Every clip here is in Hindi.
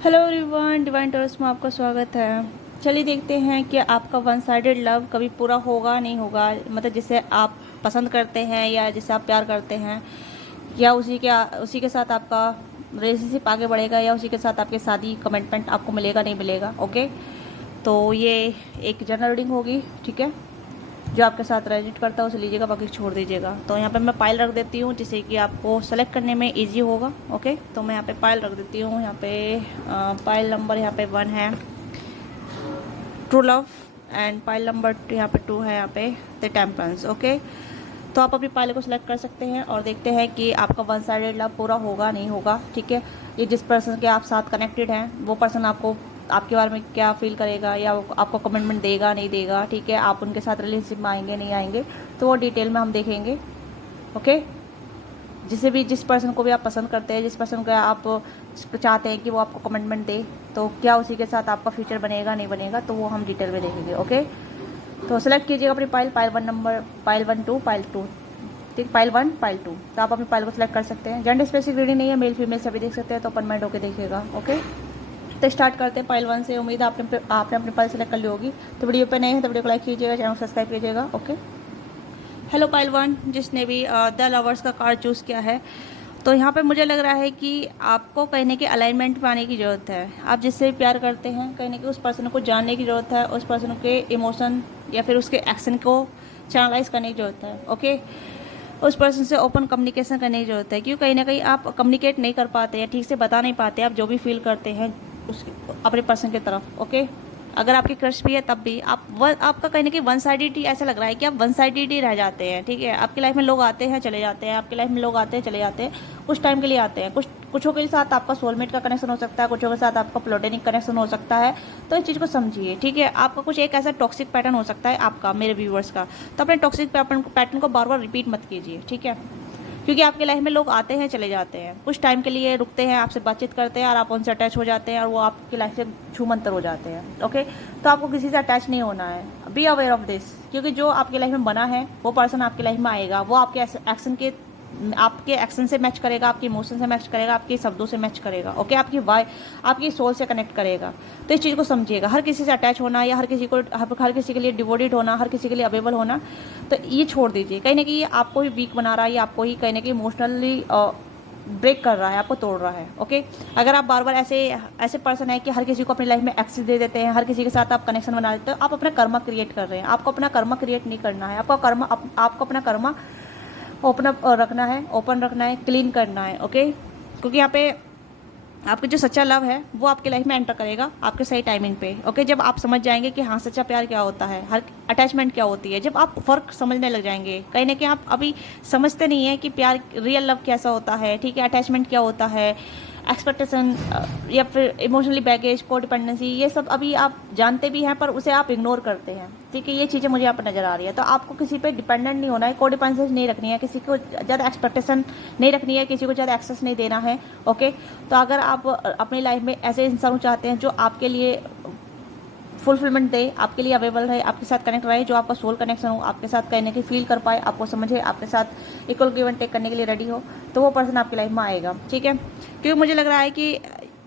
हेलो एवरीवन, डिवाइन टॉरस में आपका स्वागत है। चलिए देखते हैं कि आपका वन साइडेड लव कभी पूरा होगा नहीं होगा। मतलब जिसे आप पसंद करते हैं या जिसे आप प्यार करते हैं, या उसी के साथ आपका रिलेशनशिप आगे बढ़ेगा, या उसी के साथ आपकी शादी कमिटमेंट आपको मिलेगा नहीं मिलेगा। ओके, तो ये एक जनरल रीडिंग होगी, ठीक है। जो आपके साथ रेजिट करता है उसे लीजिएगा, बाकी छोड़ दीजिएगा। तो यहाँ पे मैं पाइल रख देती हूँ जिससे कि आपको सेलेक्ट करने में इजी होगा। ओके, तो मैं यहाँ पे पाइल रख देती हूँ। यहाँ पे पाइल नंबर यहाँ पे 1 है true love, and pile number यहाँ पे 2 है यहाँ पे द टेम्परेंस। ओके, तो आप अपनी पाइल को सिलेक्ट कर सकते हैं और देखते हैं कि आपका वन साइडेड लव पूरा होगा नहीं होगा। ठीक है, ये जिस पर्सन के आप साथ कनेक्टेड हैं वो पर्सन आपको आपके बारे में क्या फील करेगा, या वो आपको कमिटमेंट देगा नहीं देगा। ठीक है, आप उनके साथ रिलेशनशिप में आएंगे नहीं आएंगे, तो वो डिटेल में हम देखेंगे। ओके, जिस पर्सन को भी आप पसंद करते हैं, जिस पर्सन को आप चाहते हैं कि वो आपको कमिटमेंट दे, तो क्या उसी के साथ आपका फ्यूचर बनेगा नहीं बनेगा, तो वो हम डिटेल में देखेंगे। ओके, तो सेलेक्ट कीजिएगा अपनी पाइल 1 नंबर, पाइल 1 2 पाइल 2, ठीक, पाइल 1 पाइल 2। तो आप अपनी पाइल को सिलेक्ट कर सकते हैं। जेंडर स्पेसिफिक रीडिंग नहीं है, मेल फीमेल सभी देख सकते हैं, तो ओपन माइंड होकर देखिएगा। ओके, तो स्टार्ट करते हैं पाइल 1 से। उम्मीद है आपने अपनी पाइल सेलेक्ट कर ली होगी। तो वीडियो पे नए हैं तो वीडियो को लाइक कीजिएगा, चैनल को सब्सक्राइब कीजिएगा। ओके, हेलो पाइल 1, जिसने भी द लवर्स का कार्ड चूज़ किया है, तो यहाँ पे मुझे लग रहा है कि आपको कहीं ना कहीं अलाइनमेंट में आने की ज़रूरत है। आप जिससे प्यार करते हैं, कहीं ना कहीं उस पर्सन को जानने की ज़रूरत है, उस पर्सन के इमोशन या फिर उसके एक्शन को चैनलाइज करने की ज़रूरत है। ओके, उस पर्सन से ओपन कम्युनिकेशन करने की ज़रूरत है, क्योंकि कहीं ना कहीं आप कम्युनिकेट नहीं कर पाते या ठीक से बता नहीं पाते आप जो भी फील करते हैं उस अपने पर्सन की तरफ। ओके, अगर आपकी क्रश भी है तब भी आपका कहीं ना कहीं वन साइडेड ही ऐसा लग रहा है कि आप वन साइडेड ही रह जाते हैं। ठीक है, आपकी लाइफ में लोग आते हैं चले जाते हैं, आपकी लाइफ में लोग आते हैं चले जाते हैं, कुछ टाइम के लिए आते हैं, कुछों के साथ आपका सोलमेट का कनेक्शन हो सकता है, कुछों के साथ आपका प्लोटेनिक कनेक्शन हो सकता है। तो इस चीज़ को समझिए। ठीक है, आपका कुछ एक ऐसा टॉक्सिक पैटर्न हो सकता है आपका, मेरे व्यूवर्स का, तो अपने टॉक्सिक पैटर्न को बार बार रिपीट मत कीजिए। ठीक है, क्योंकि आपके लाइफ में लोग आते हैं चले जाते हैं, कुछ टाइम के लिए रुकते हैं, आपसे बातचीत करते हैं और आप उनसे अटैच हो जाते हैं और वो आपकी लाइफ से छूमंतर हो जाते हैं। ओके, तो आपको किसी से अटैच नहीं होना है। बी अवेयर ऑफ दिस, क्योंकि जो आपकी लाइफ में बना है वो पर्सन आपकी लाइफ में आएगा, वो आपके एक्शन से मैच करेगा, आपके इमोशन से मैच करेगा, आपके शब्दों से मैच करेगा। ओके, आपकी सोल से कनेक्ट करेगा। तो इस चीज़ को समझिएगा। हर किसी से अटैच होना या हर किसी के लिए डिवोटेड होना, हर किसी के लिए अवेलेबल होना, तो ये छोड़ दीजिए। कहीं ना कहीं ये आपको ही वीक बना रहा है, या आपको ही कहीं ना कहीं इमोशनली ब्रेक कर रहा है, आपको तोड़ रहा है। ओके, अगर आप बार बार ऐसे पर्सन है कि हर किसी को अपनी लाइफ में एक्सेस दे देते हैं, हर किसी के साथ आप कनेक्शन बना देते हो, आप अपना कर्मा क्रिएट कर रहे हैं। आपको अपना कर्मा क्रिएट नहीं करना है, आपको अपना कर्मा ओपन रखना है, क्लीन करना है। ओके, क्योंकि यहाँ पे आपका जो सच्चा लव है वो आपकी लाइफ में एंटर करेगा आपके सही टाइमिंग पे। ओके, जब आप समझ जाएंगे कि हाँ सच्चा प्यार क्या होता है, हर अटैचमेंट क्या होती है, जब आप फ़र्क समझने लग जाएंगे। कहीं ना कहीं आप अभी समझते नहीं है कि प्यार रियल लव कैसा होता है। ठीक है, अटैचमेंट क्या होता है, एक्सपेक्टेशन या फिर इमोशनली बैगेज, को डिपेंडेंसी, ये सब अभी आप जानते भी हैं पर उसे आप इग्नोर करते हैं। ठीक है, ये चीज़ें मुझे यहाँ पर नज़र आ रही है। तो आपको किसी पे डिपेंडेंट नहीं होना है, को डिपेंडेंसी नहीं रखनी है, किसी को ज़्यादा एक्सपेक्टेशन नहीं रखनी है, किसी को ज़्यादा एक्सेस नहीं देना है। ओके, तो अगर आप अपनी लाइफ में ऐसे इंसान चाहते हैं जो आपके लिए फुलफिलमेंट दे, आपके लिए अवेलेबल रहे, आपके साथ कनेक्ट रहे, जो आपका सोल कनेक्शन हो, आपके साथ कहीं ना कहीं फील कर पाए, आपको समझे, आपके साथ इक्वल गिव एंड टेक करने के लिए रेडी हो, तो वो पर्सन आपकी लाइफ में आएगा। ठीक है, क्योंकि मुझे लग रहा है कि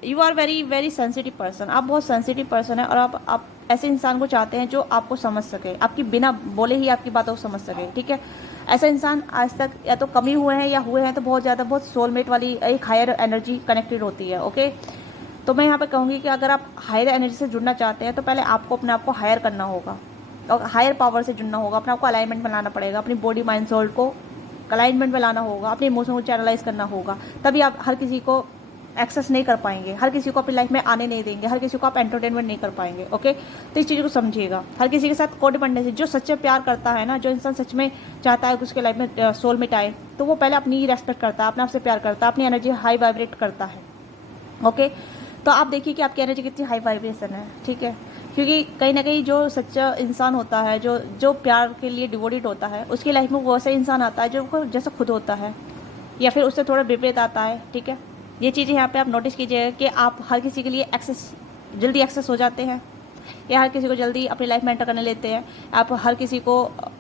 you are very very sensitive person, आप बहुत सेंसिटिव पर्सन है, और आप ऐसे इंसान को चाहते हैं जो आपको समझ सके, आपकी बिना बोले ही आपकी बातों को समझ सके। ठीक है, ऐसा इंसान आज तक या तो कम ही हुए हैं, या हुए हैं तो बहुत ज़्यादा, बहुत सोलमेट वाली एक हायर एनर्जी कनेक्टेड होती है। ओके, तो मैं यहाँ पे कहूँगी कि अगर आप हायर एनर्जी से जुड़ना चाहते हैं तो पहले आपको अपने आप को हायर करना होगा और हायर पावर से जुड़ना होगा, अपने आप को अलाइनमेंट में लाना पड़ेगा, अपनी बॉडी माइंड सोल को अलाइनमेंट में लाना होगा, अपने इमोशन को चैनलाइज करना होगा। तभी आप हर किसी को एक्सेस नहीं कर पाएंगे, हर किसी को अपनी लाइफ में आने नहीं देंगे, हर किसी को आप एंटरटेनमेंट नहीं कर पाएंगे। ओके, तो इस चीज़ को समझिएगा। हर किसी के साथ कोडिपेंडेंसी, जो सच्चे प्यार करता है ना, जो इंसान सच में चाहता है कि उसके लाइफ में सोलमेट आए, तो वो पहले अपनी ही रेस्पेक्ट करता है, अपने आप से प्यार करता है, अपनी एनर्जी हाई वाइब्रेट करता है। ओके, तो आप देखिए कि आपकी एनर्जी कितनी हाई वाइब्रेशन है। ठीक है, क्योंकि कहीं ना कहीं जो सच्चा इंसान होता है, जो प्यार के लिए डिवोटेड होता है, उसकी लाइफ में वो ऐसा इंसान आता है जो जैसा खुद होता है या फिर उससे थोड़ा विपरीत आता है। ठीक है, ये चीज़ें यहाँ पे आप नोटिस कीजिएगा कि आप हर किसी के लिए जल्दी एक्सेस हो जाते हैं, या हर किसी को जल्दी अपनी लाइफ में एंटर करने लेते हैं, आप हर किसी को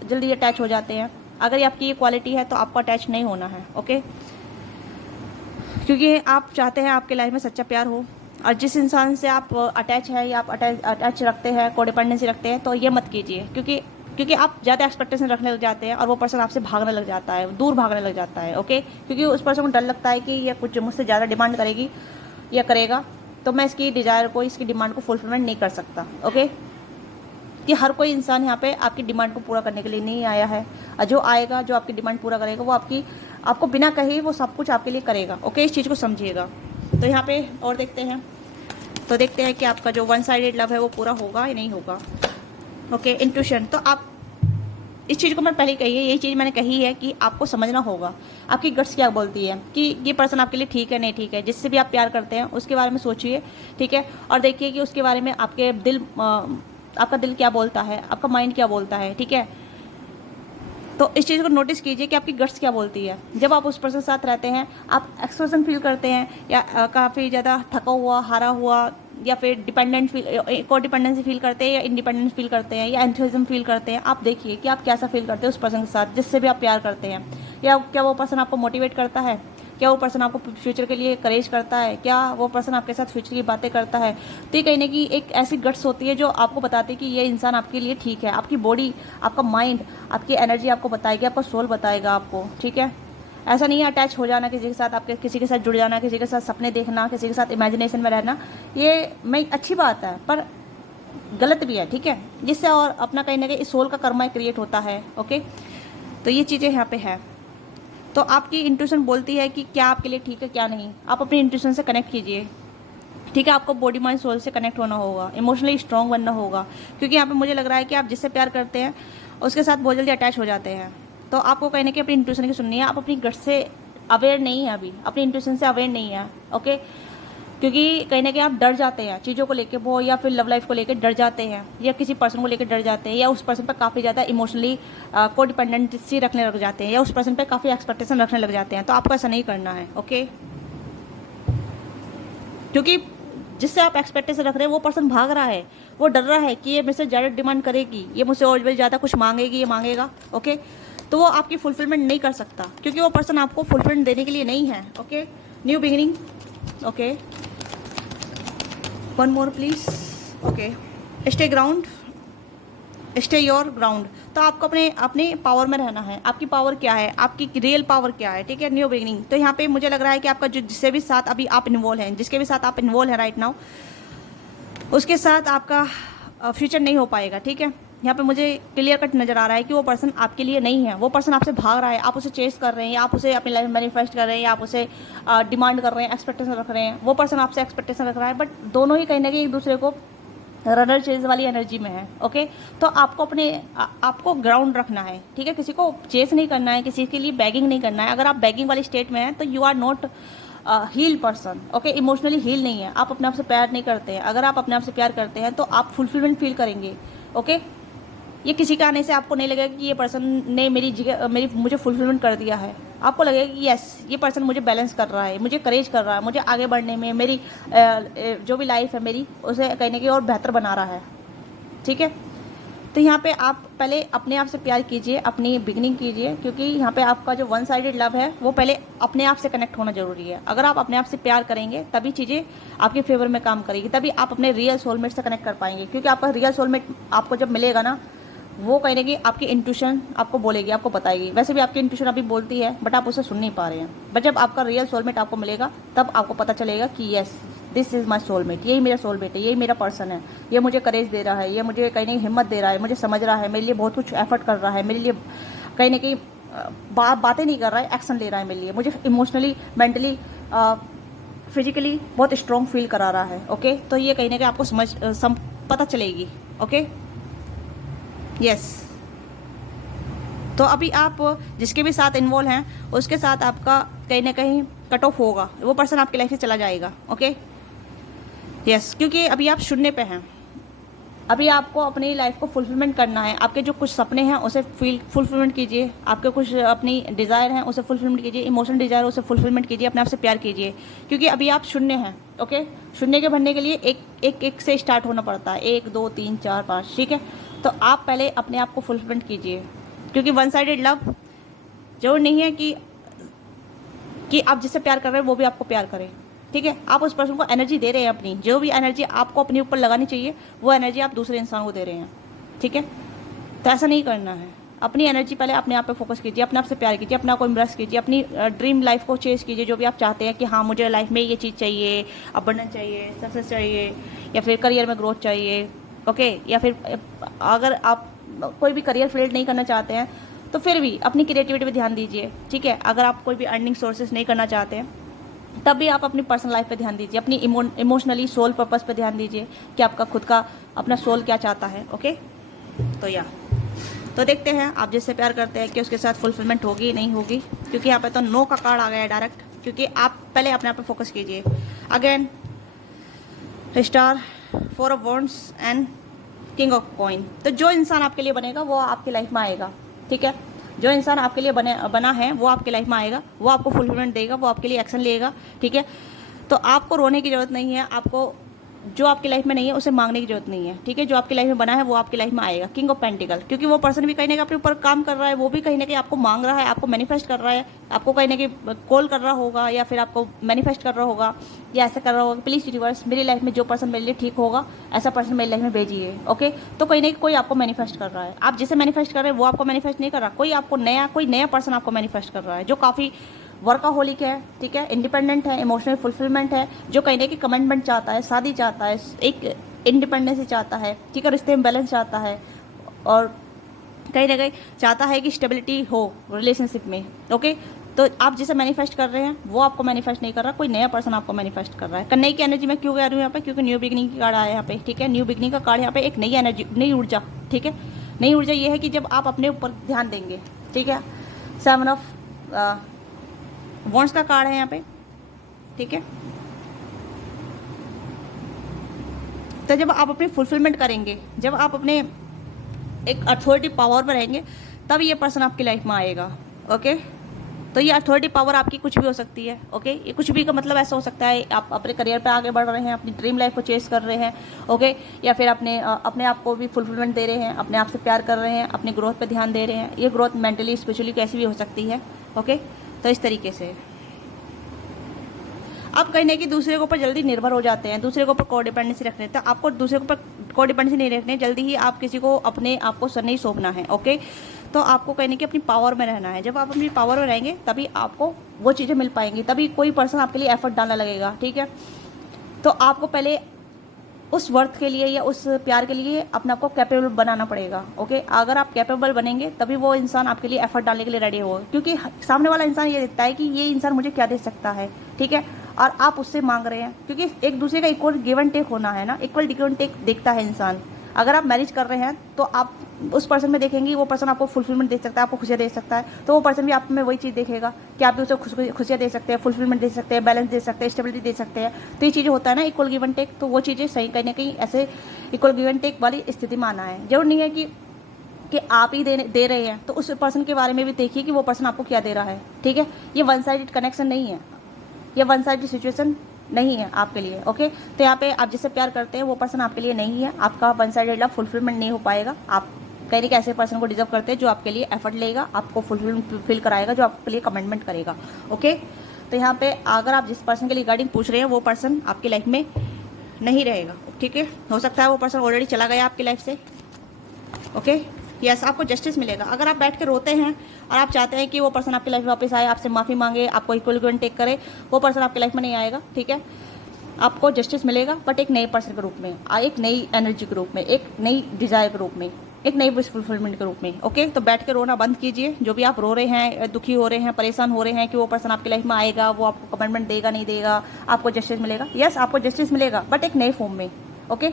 जल्दी अटैच हो जाते हैं। अगर ये आपकी ये क्वालिटी है तो आपको अटैच नहीं होना है। ओके, क्योंकि आप चाहते हैं आपके लाइफ में सच्चा प्यार हो, और जिस इंसान से आप अटैच है या आप अटैच रखते हैं, कोडिपेंडेंसी रखते हैं, तो ये मत कीजिए, क्योंकि आप ज़्यादा एक्सपेक्टेशन रखने लग जाते हैं और वो पर्सन आपसे भागने लग जाता है, दूर भागने लग जाता है। ओके, क्योंकि उस पर्सन को डर लगता है कि ये कुछ मुझसे ज़्यादा डिमांड करेगी या करेगा, तो मैं इसकी डिज़ायर को, इसकी डिमांड को फुलफिलमेंट नहीं कर सकता। ओके, कि हर कोई इंसान यहाँ पे आपकी डिमांड को पूरा करने के लिए नहीं आया है। जो आएगा, जो आपकी डिमांड पूरा करेगा, वो आपको बिना कहे वो सब कुछ आपके लिए करेगा। ओके, इस चीज़ को समझिएगा। तो यहाँ पे और देखते हैं, तो देखते हैं कि आपका जो वन साइडेड लव है वो पूरा होगा या नहीं होगा। ओके, इंट्यूशन, तो आप इस चीज़ को मैं पहले कही है, यही चीज़ मैंने कही है कि आपको समझना होगा आपकी गट्स क्या बोलती है कि ये पर्सन आपके लिए ठीक है नहीं ठीक है। जिससे भी आप प्यार करते हैं उसके बारे में सोचिए, ठीक है, और देखिए कि उसके बारे में आपका दिल क्या बोलता है, आपका माइंड क्या बोलता है, ठीक है। तो इस चीज़ को नोटिस कीजिए कि आपकी गट्स क्या बोलती है। जब आप उस पर्सन के साथ रहते हैं, आप एक्सप्रेशन फील करते हैं या काफ़ी ज़्यादा थका हुआ, हारा हुआ, या फिर कोडिपेंडेंसी फील करते हैं, या इंडिपेंडेंस फील करते हैं, या एंथुसिज्म फील करते हैं। आप देखिए कि आप कैसा फील करते हैं उस पर्सन के साथ जिससे भी आप प्यार करते हैं। या क्या वो पर्सन आपको मोटिवेट करता है, क्या वो पर्सन आपको फ्यूचर के लिए करेज करता है, क्या वो पर्सन आपके साथ फ्यूचर की बातें करता है। तो ये कहीं ना कहीं एक ऐसी गट्स होती है जो आपको बताती है कि ये इंसान आपके लिए ठीक है। आपकी बॉडी, आपका माइंड, आपकी एनर्जी आपको बताएगी, आपका सोल बताएगा आपको, ठीक है। ऐसा नहीं है अटैच हो जाना किसी के साथ, आपके किसी के साथ जुड़ जाना, किसी के साथ सपने देखना, किसी के साथ इमेजिनेशन में रहना, ये मैं अच्छी बात है पर गलत भी है, ठीक है। जिससे और अपना कहीं ना कहीं सोल का कर्मा क्रिएट होता है। ओके, तो ये चीज़ें यहाँ पे है। तो आपकी इंट्यूशन बोलती है कि क्या आपके लिए ठीक है क्या नहीं। आप अपनी इंट्यूशन से कनेक्ट कीजिए, ठीक है। आपको बॉडी माइंड सोल से कनेक्ट होना होगा, इमोशनली स्ट्रांग बनना होगा, क्योंकि यहाँ पे मुझे लग रहा है कि आप जिससे प्यार करते हैं उसके साथ बहुत जल्दी अटैच हो जाते हैं। तो आपको कहने की अपनी इंट्यूशन की सुननी है। आप अपनी गट से अवेयर नहीं है, अभी अपनी इंट्यूशन से अवेयर नहीं है। ओके, क्योंकि कहीं ना कहीं आप डर जाते हैं चीज़ों को लेके, वो या फिर लव लाइफ को लेकर डर जाते हैं, या किसी पर्सन को लेकर डर जाते हैं, या उस पर्सन पर काफ़ी ज़्यादा इमोशनली कोडिपेंडेंसी रखने लग जाते हैं, या उस पर्सन पर काफ़ी एक्सपेक्टेशन रखने लग जाते हैं। तो आपको ऐसा नहीं करना है। ओके, क्योंकि जिससे आप एक्सपेक्टेशन रख रहे हैं वो पर्सन भाग रहा है, वो डर रहा है कि ये मेरे से ज़्यादा डिमांड करेगी, ये मुझसे और भी ज़्यादा कुछ मांगेगी, ये मांगेगा। ओके, तो वो आपकी फुलफिलमेंट नहीं कर सकता, क्योंकि वो पर्सन आपको फुलफिलमेंट देने के लिए नहीं है। Okay, new beginning. Okay, one more please. Okay, stay ground, stay your ground. तो आपको अपने पावर में रहना है। आपकी पावर क्या है, आपकी रियल पावर क्या है, ठीक है। न्यू बिगिनिंग, तो यहाँ पे मुझे लग रहा है कि आपका जो जिससे भी साथ अभी आप इन्वॉल्व हैं, जिसके भी साथ आप इन्वॉल्व हैं राइट नाउ, उसके साथ आपका फ्यूचर नहीं हो पाएगा, ठीक है। यहाँ पे मुझे क्लियर कट नजर आ रहा है कि वो पर्सन आपके लिए नहीं है, वो पर्सन आपसे भाग रहा है। आप उसे चेस कर रहे हैं, या आप उसे अपनी लाइफ में मैनिफेस्ट कर रहे हैं, या आप उसे डिमांड कर रहे हैं, एक्सपेक्टेशन रख रहे हैं। वो पर्सन आपसे एक्सपेक्टेशन रख रहा है, बट दोनों ही कहीं ना कहीं एक दूसरे को रनर चेज वाली एनर्जी में है। ओके, तो आपको ग्राउंड रखना है, ठीक है। किसी को चेस नहीं करना है, किसी के लिए बैगिंग नहीं करना है। अगर आप बैगिंग वाली स्टेट में हैं तो you are not heal person. Okay, emotionally heal नहीं है, आप अपने आप से प्यार नहीं करते हैं। अगर आप अपने आप से प्यार करते हैं तो आप फुलफिलमेंट फील करेंगे। ओके, ये किसी के आने से आपको नहीं लगेगा कि ये पर्सन ने मुझे फुलफिलमेंट कर दिया है। आपको लगेगा कि यस, ये पर्सन मुझे बैलेंस कर रहा है, मुझे करेज कर रहा है, मुझे आगे बढ़ने में, मेरी जो भी लाइफ है मेरी, उसे कहीं ना कहीं और बेहतर बना रहा है, ठीक है। तो यहाँ पे आप पहले अपने आप से प्यार कीजिए, अपनी बिगनिंग कीजिए, क्योंकि यहाँ पे आपका जो वन साइडेड लव है वो पहले अपने आप से कनेक्ट होना जरूरी है। अगर आप अपने आप से प्यार करेंगे तभी चीज़ें आपके फेवर में काम करेगी, तभी आप अपने रियल सोलमेट से कनेक्ट कर पाएंगे। क्योंकि आपका रियल सोलमेट आपको जब मिलेगा ना, वो कहीं ना कहीं आपकी इंट्यूशन आपको बोलेगी, आपको बताएगी। वैसे भी आपकी इंट्यूशन अभी बोलती है बट आप उसे सुन नहीं पा रहे हैं। बट जब आपका रियल सोलमेट आपको मिलेगा तब आपको पता चलेगा कि yes, this is my soulmate, यही मेरा सोलमेट है, यही मेरा पर्सन है, ये मुझे करेज दे रहा है, ये मुझे कहीं ना कहीं हिम्मत दे रहा है, मुझे समझ रहा है, मेरे लिए बहुत कुछ एफर्ट कर रहा है, मेरे लिए कहीं ना कहीं बातें नहीं कर रहा है, एक्शन ले रहा है मेरे लिए, मुझे इमोशनली, मेंटली, फिजिकली बहुत स्ट्रॉन्ग फील करा रहा है। ओके, तो ये कहीं ना कहीं आपको पता चलेगी। Okay, yes. तो अभी आप जिसके भी साथ इन्वॉल्व हैं उसके साथ आपका कहीं ना कहीं कट ऑफ होगा, वो पर्सन आपकी लाइफ से चला जाएगा। ओके, यस, क्योंकि अभी आप शून्य पे हैं। अभी आपको अपनी लाइफ को फुलफिलमेंट करना है। आपके जो कुछ सपने हैं उसे फुलफिलमेंट कीजिए, आपके कुछ अपनी डिज़ायर हैं उसे फुलफिलमेंट कीजिए, इमोशनल डिज़ायर उसे फुलफिलमेंट कीजिए, अपने आप से प्यार कीजिए, क्योंकि अभी आप शून्य हैं। ओके, शून्य के भरने के लिए एक से स्टार्ट होना पड़ता है, 1 2 3 4 5, ठीक है। तो आप पहले अपने आप को फुलफिलमेंट कीजिए, क्योंकि वन साइडेड लव जरूर नहीं है कि आप जिससे प्यार कर रहे हैं वो भी आपको प्यार करे, ठीक है। आप उस पर्सन को एनर्जी दे रहे हैं अपनी, जो भी एनर्जी आपको अपने ऊपर लगानी चाहिए वो एनर्जी आप दूसरे इंसान को दे रहे हैं, ठीक है। तो ऐसा नहीं करना है। अपनी एनर्जी पहले अपने आप पे फोकस कीजिए, अपने आप से प्यार कीजिए, अपने आप को इम्प्रेस कीजिए, अपनी ड्रीम लाइफ को चेस कीजिए, जो भी आप चाहते हैं कि हाँ मुझे लाइफ में ये चीज़ चाहिए, अबंडेंस चाहिए, सक्सेस चाहिए, या फिर करियर में ग्रोथ चाहिए, ओके। या फिर अगर आप कोई भी करियर फील्ड नहीं करना चाहते हैं तो फिर भी अपनी क्रिएटिविटी पे ध्यान दीजिए, ठीक है। अगर आप कोई भी अर्निंग सोर्सेज नहीं करना चाहते हैं तब भी आप अपनी पर्सनल लाइफ पे ध्यान दीजिए, अपनी इमोशनली सोल पर्पस पे ध्यान दीजिए कि आपका खुद का अपना सोल क्या चाहता है, ओके। तो देखते हैं आप जिससे प्यार करते हैं कि उसके साथ फुलफिलमेंट होगी नहीं होगी, क्योंकि यहाँ पे तो नो का कार्ड आ गया है डायरेक्ट, क्योंकि आप पहले अपने आप पे फोकस कीजिए। Again star, 4 of wands and king of coin. तो जो इंसान आपके लिए बनेगा वो आपकी लाइफ में आएगा, ठीक है। जो इंसान आपके लिए बना है वो आपकी लाइफ में आएगा, वो आपको फुलफिलमेंट देगा, वो आपके लिए एक्शन लेगा, ठीक है। तो आपको रोने की ज़रूरत नहीं है, आपको जो आपकी लाइफ में नहीं है उसे मांगने की जरूरत नहीं है, ठीक है। जो आपकी लाइफ में बना है वो आपकी लाइफ में आएगा। किंग ऑफ पेंटिकल, क्योंकि वो पर्सन भी कहीं ना कहीं अपने ऊपर काम कर रहा है, वो भी कहीं ना कहीं आपको मांग रहा है, आपको मैनिफेस्ट कर रहा है, आपको कहीं ना कहीं कॉल कर रहा होगा, या फिर आपको मैनिफेस्ट कर रहा होगा, या ऐसा कर रहा होगा प्लीज़ यूनिवर्स मेरी लाइफ में जो पर्सन मेरे लिए ठीक होगा ऐसा पर्सन मेरी लाइफ में भेजिए, ओके। तो कहीं ना कहीं कोई आपको मैनिफेस्ट कर रहा है, आप जिसे मैनिफेस्ट कर रहे हैं वो आपको मैनिफेस्ट नहीं कर रहा, कोई नया पर्सन आपको मैनिफेस्ट कर रहा है, जो काफ़ी वर्काहोलिक है, ठीक है, इंडिपेंडेंट है, इमोशनल फुलफिलमेंट है, जो कहीं ना कहीं कमिटमेंट चाहता है, शादी चाहता है, एक इंडिपेंडेंस चाहता है, ठीक है, रिश्ते में बैलेंस चाहता है, और कहीं ना कहीं चाहता है कि स्टेबिलिटी हो रिलेशनशिप में, ओके। तो आप जिसे मैनिफेस्ट कर रहे हैं वो आपको मैनिफेस्ट नहीं कर रहा, कोई नया पर्सन आपको मैनिफेस्ट कर रहा है। कन्नई की एनर्जी में क्यों कह रही हूँ यहाँ पे, क्योंकि न्यू बिगनिंग की कार्ड आया है यहाँ पे, ठीक है। न्यू बिगनिंग का कार्ड यहाँ पे एक नई एनर्जी, नई ऊर्जा, ठीक है। नई ऊर्जा ये है कि जब आप अपने ऊपर ध्यान देंगे, ठीक है। 7 ऑफ वॉन्ड्स का कार्ड है यहाँ पे, ठीक है। तो जब आप अपनी फुलफिलमेंट करेंगे, जब आप अपने एक अथॉरिटी पावर पर रहेंगे तब ये पर्सन आपकी लाइफ में आएगा, ओके। तो ये अथॉरिटी पावर आपकी कुछ भी हो सकती है, ओके। ये कुछ भी का मतलब ऐसा हो सकता है आप अपने करियर पे आगे बढ़ रहे हैं, अपनी ड्रीम लाइफ को चेस कर रहे हैं, ओके। या फिर अपने आप को भी फुलफिलमेंट दे रहे हैं, अपने आप से प्यार कर रहे हैं, अपनी ग्रोथ पे ध्यान दे रहे हैं। ये ग्रोथ मेंटली स्पिरिचुअली कैसी भी हो सकती है, ओके। तो इस तरीके से आप कहीं ना कहीं दूसरे के ऊपर जल्दी निर्भर हो जाते हैं, दूसरे के ऊपर कोडिपेंडेंसी रखने, तो आपको दूसरे के ऊपर कोडिपेंडेंसी नहीं रखनी, जल्दी ही आप किसी को अपने आप को सर नहीं सौंपना है, ओके। तो आपको कहीं ना कहीं अपनी पावर में रहना है। जब आप अपनी पावर में रहेंगे तभी आपको वो चीज़ें मिल पाएंगी, तभी कोई पर्सन आपके लिए एफर्ट डालने लगेगा, ठीक है। तो आपको पहले उस वर्थ के लिए या उस प्यार के लिए अपने आप को कैपेबल बनाना पड़ेगा, ओके। अगर आप कैपेबल बनेंगे तभी वो इंसान आपके लिए एफर्ट डालने के लिए रेडी होगा, क्योंकि सामने वाला इंसान ये देखता है कि ये इंसान मुझे क्या दे सकता है, ठीक है। और आप उससे मांग रहे हैं, क्योंकि एक दूसरे का इक्वल गिव एंड टेक होना है ना, इक्वल गिव एंड टेक देखता है इंसान। अगर आप मैरिज कर रहे हैं तो आप उस पर्सन में देखेंगे वो पर्सन आपको फुलफिलमेंट दे सकता है, आपको खुशियाँ दे सकता है, तो वो पर्सन भी आप में वही चीज़ देखेगा कि आप भी उसे खुशियाँ दे सकते हैं, फुलफिलमेंट दे सकते हैं, बैलेंस दे सकते हैं, स्टेबिलिटी दे सकते हैं। तो ये चीज़ें होता है ना इक्वल गिव एंड टेक, तो वो चीज़ें सही कहीं ना कहीं ऐसे इक्वल गिव एंड टेक वाली स्थिति में आना है। जरूर नहीं है कि आप ही दे रहे हैं, तो उस पर्सन के बारे में भी देखिए कि वो पर्सन आपको क्या दे रहा है, ठीक है। ये वन साइडेड कनेक्शन नहीं है, ये वन साइडेड सिचुएशन नहीं है आपके लिए, ओके। तो यहाँ पे आप जिससे प्यार करते हैं वो पर्सन आपके लिए नहीं है, आपका वन साइडेड लव फुलफिलमेंट नहीं हो पाएगा। आप कहीं ना कहीं ऐसे पर्सन को डिजर्व करते हैं जो आपके लिए एफर्ट लेगा, आपको फुलफिल कराएगा, जो आपके लिए कमिटमेंट करेगा, ओके। तो यहाँ पे अगर आप जिस पर्सन के रिगार्डिंग पूछ रहे हैं वो पर्सन आपकी लाइफ में नहीं रहेगा, ठीक है। हो सकता है वो पर्सन ऑलरेडी चला गया आपकी लाइफ से, ओके। यस, आपको जस्टिस मिलेगा। अगर आप बैठ के रोते हैं और आप चाहते हैं कि वो पर्सन आपकी लाइफ में वापस आए, आपसे माफ़ी मांगे, आपको इक्वल गिव एंड टेक करे, वो पर्सन आपकी लाइफ में नहीं आएगा, ठीक है। आपको जस्टिस मिलेगा बट एक नए पर्सन के रूप में, एक नई एनर्जी के रूप में, एक नई डिजायर के रूप में, एक नई विश फुलफिलमेंट के रूप में, ओके। तो बैठ के रोना बंद कीजिए। जो भी आप रो रहे हैं, दुखी हो रहे हैं, परेशान हो रहे हैं कि वो पर्सन आपकी लाइफ में आएगा, वो आपको कमिटमेंट देगा नहीं देगा, आपको जस्टिस मिलेगा, यस आपको जस्टिस मिलेगा बट एक नए फॉर्म में, ओके।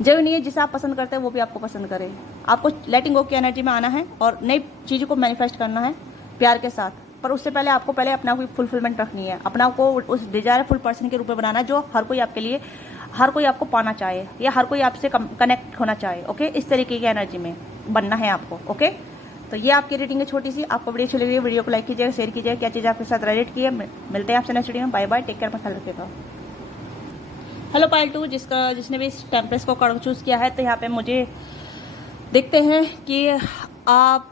जरूरी नहीं है जिसे आप पसंद करते हैं वो भी आपको पसंद करे। आपको लेटिंग गो की एनर्जी में आना है और नई चीज़ों को मैनिफेस्ट करना है प्यार के साथ, पर उससे पहले आपको अपने आप की फुलफिलमेंट रखनी है, अपना को उस डिजायरफुल पर्सन के रूप में बनाना है जो हर कोई आपके लिए, हर कोई आपको पाना चाहे या हर कोई आपसे कनेक्ट होना चाहे, ओके। इस तरीके की एनर्जी में बनना है आपको, ओके। तो ये आपकी रीडिंग है छोटी सी। आपको वीडियो अच्छी लगी है, वीडियो को लाइक कीजिएगा, शेयर कीजिएगा, क्या चीज़ आपके साथ रिलेट की है। मिलते हैं आपसे नेक्स्ट वीडियो में। बाय बाय, टेक केयर, ख्याल रखिएगा। हेलो पाइल 2, जिसने भी इस टेम्परेस को कार्ड चूज़ किया है, तो यहाँ पे मुझे देखते हैं कि आप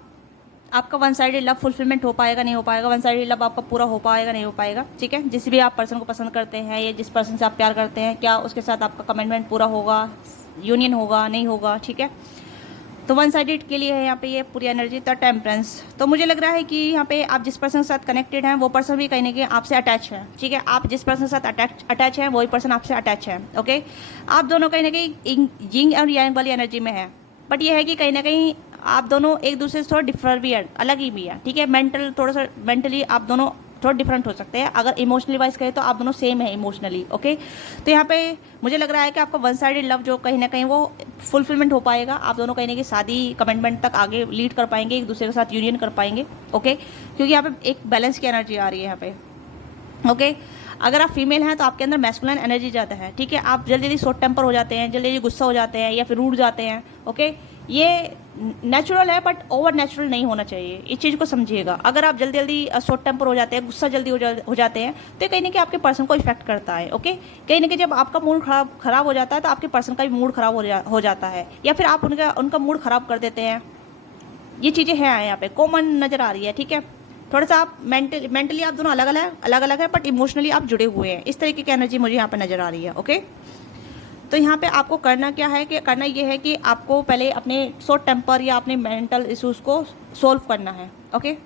आपका वन साइडेड लव फुलफिलमेंट हो पाएगा नहीं हो पाएगा, वन साइडेड लव आपका पूरा हो पाएगा नहीं हो पाएगा, ठीक है। जिस भी आप पर्सन को पसंद करते हैं या जिस पर्सन से आप प्यार करते हैं, क्या उसके साथ आपका कमिटमेंट पूरा होगा, यूनियन होगा नहीं होगा, ठीक है। तो वन साइडेड के लिए है यहाँ पे ये पूरी एनर्जी। तो टेम्परेंस, तो मुझे लग रहा है कि यहाँ पे आप जिस पर्सन के साथ कनेक्टेड हैं वो पर्सन भी कहीं ना कहीं आपसे अटैच है, ठीक है। आप जिस पर्सन के साथ अटैच है वही पर्सन आपसे अटैच है, ओके। आप दोनों कहीं ना कहीं यिंग और यांग वाली एनर्जी में है, बट ये है कि कहीं ना कहीं आप दोनों एक दूसरे से थोड़ा डिफर भी है, अलग ही भी है, ठीक है। थोड़ा सा मेंटली आप दोनों थोड़ा डिफरेंट हो सकते हैं। अगर इमोशनली वाइज कहें तो आप दोनों सेम है इमोशनली, ओके। तो यहाँ पे मुझे लग रहा है कि आपका वन साइडेड लव जो कहीं ना कहीं वो फुलफिलमेंट हो पाएगा। आप दोनों कहीं ना कहीं शादी कमिटमेंट तक आगे लीड कर पाएंगे, एक दूसरे के साथ यूनियन कर पाएंगे, ओके। क्योंकि यहाँ पे एक बैलेंस की एनर्जी आ रही है यहाँ पे, ओके। अगर आप फीमेल हैं तो आपके अंदर मैस्कुलिन एनर्जी ज़्यादा है, ठीक है। आप जल्दी जल्दी शॉर्ट टेम्पर हो जाते हैं, जल्दी जल्दी गुस्सा हो जाते हैं या फिर रूठ जाते हैं, ओके। ये नेचुरल है बट ओवर नेचुरल नहीं होना चाहिए, इस चीज़ को समझिएगा। अगर आप जल्दी जल्दी शॉर्ट टेम्पर हो जाते हैं, गुस्सा जल्दी हो जाते हैं, तो कहीं ना कहीं आपके पर्सन को इफेक्ट करता है, ओके। कहीं ना कहीं जब आपका मूड खराब हो जाता है तो आपके पर्सन का भी मूड खराब हो जाता है, या फिर आप उनका मूड खराब कर देते हैं। ये चीज़ें हैं यहाँ पे कॉमन नज़र आ रही है, ठीक है। थोड़ा सा आप मेंटली आप दोनों अलग अलग है, बट इमोशनली आप जुड़े हुए हैं, इस तरीके की एनर्जी मुझे यहाँ पे नज़र आ रही है, ओके। तो यहाँ पे आपको करना क्या है कि करना ये है कि आपको पहले अपने शॉर्ट टेम्पर या अपने मेंटल इश्यूज़ को सोल्व करना है, okay.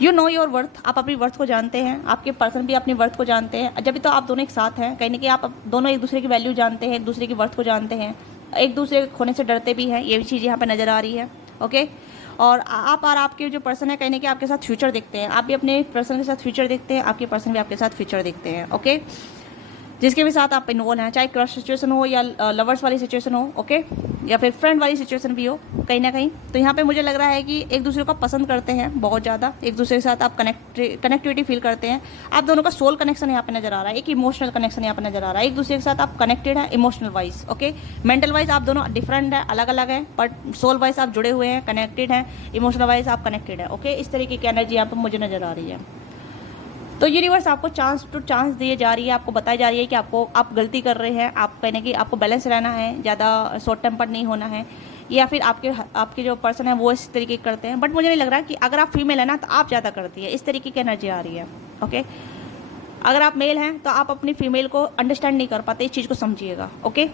You know your worth, आप अपनी वर्थ को जानते हैं, आपके पर्सन भी अपनी वर्थ को जानते हैं। जब भी तो आप दोनों एक साथ हैं, कहीं ना कहीं आप दोनों एक दूसरे की वैल्यू जानते हैं, एक दूसरे की वर्थ को जानते हैं, एक दूसरे के खोने से डरते भी हैं। ये भी चीज़ यहाँ पर नज़र आ रही है, ओके। और आप और आपके जो पर्सन है कहीं ना कहीं आपके साथ फ्यूचर देखते हैं, आप भी अपने पर्सन के साथ फ्यूचर देखते हैं, आपके पर्सन भी आपके साथ फ्यूचर देखते हैं, ओके। जिसके भी साथ आप इन्वॉल्व हैं, चाहे क्रश सिचुएशन हो या लवर्स वाली सिचुएशन हो, ओके, या फिर फ्रेंड वाली सिचुएशन भी हो कहीं ना कहीं। तो यहाँ पे मुझे लग रहा है कि एक दूसरे को पसंद करते हैं बहुत ज़्यादा, एक दूसरे के साथ आप कनेक्टिविटी फील करते हैं। आप दोनों का सोल कनेक्शन यहाँ पे नजर आ रहा है, एक इमोशनल कनेक्शन यहाँ पे नजर आ रहा है। एक दूसरे के साथ आप कनेक्टेड है emotional wise, okay. Mental wise आप दोनों डिफरेंट है, अलग अलग है, बट सोल वाइज आप जुड़े हुए हैं, कनेक्टेड हैं, इमोशनल वाइज आप कनेक्टेड है, ओके। इस तरीके की एनर्जी यहाँ पर मुझे नजर आ रही है। तो यूनिवर्स आपको चांस टू चांस दिए जा रही है, आपको बताई जा रही है कि आप गलती कर रहे हैं, आप कहने की आपको बैलेंस रहना है, ज़्यादा शॉर्ट टेम्पर नहीं होना है, या फिर आपके जो पर्सन है वो इस तरीके करते हैं। बट मुझे नहीं लग रहा कि अगर आप फीमेल है ना तो आप ज़्यादा करती है, इस तरीके की एनर्जी आ रही है, ओके। अगर आप मेल हैं तो आप अपनी फीमेल को अंडरस्टैंड नहीं कर पाते, इस चीज़ को समझिएगा, ओके।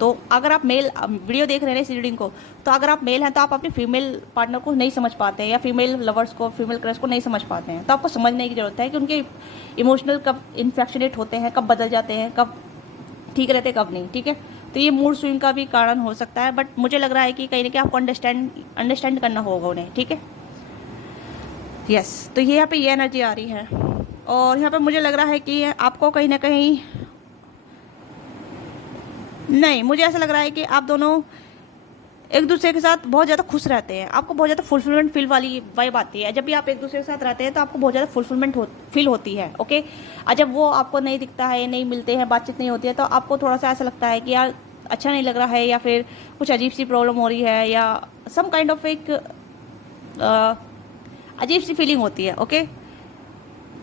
तो अगर आप मेल वीडियो देख रहे हैं इस रीडिंग को, तो अगर आप मेल हैं तो आप अपनी फीमेल पार्टनर को नहीं समझ पाते हैं, या फीमेल लवर्स को, फीमेल क्रश को नहीं समझ पाते हैं। तो आपको समझने की ज़रूरत है कि उनके इमोशनल कब इन्फेक्शनेट होते हैं, कब बदल जाते हैं, कब ठीक रहते हैं, कब नहीं, ठीक है। तो ये मूड स्विंग का भी कारण हो सकता है, बट मुझे लग रहा है कि कहीं ना कहीं आपको अंडरस्टैंड करना होगा उन्हें, ठीक है। यस, तो ये यहाँ पे ये एनर्जी आ रही है। और यहाँ पे मुझे लग रहा है कि आपको कहीं ना कहीं नहीं, मुझे ऐसा लग रहा है कि आप दोनों एक दूसरे के साथ बहुत ज़्यादा खुश रहते हैं, आपको बहुत ज़्यादा फुलफिलमेंट फील वाली वाइब आती है। जब भी आप एक दूसरे के साथ रहते हैं तो आपको बहुत ज़्यादा फुलफिलमेंट फील होती है, ओके। और जब वो आपको नहीं दिखता है, नहीं मिलते हैं, बातचीत नहीं होती है, तो आपको थोड़ा सा ऐसा लगता है कि यार अच्छा नहीं लग रहा है, या फिर कुछ अजीब सी प्रॉब्लम हो रही है, या सम काइंड ऑफ एक अजीब सी फीलिंग होती है, ओके।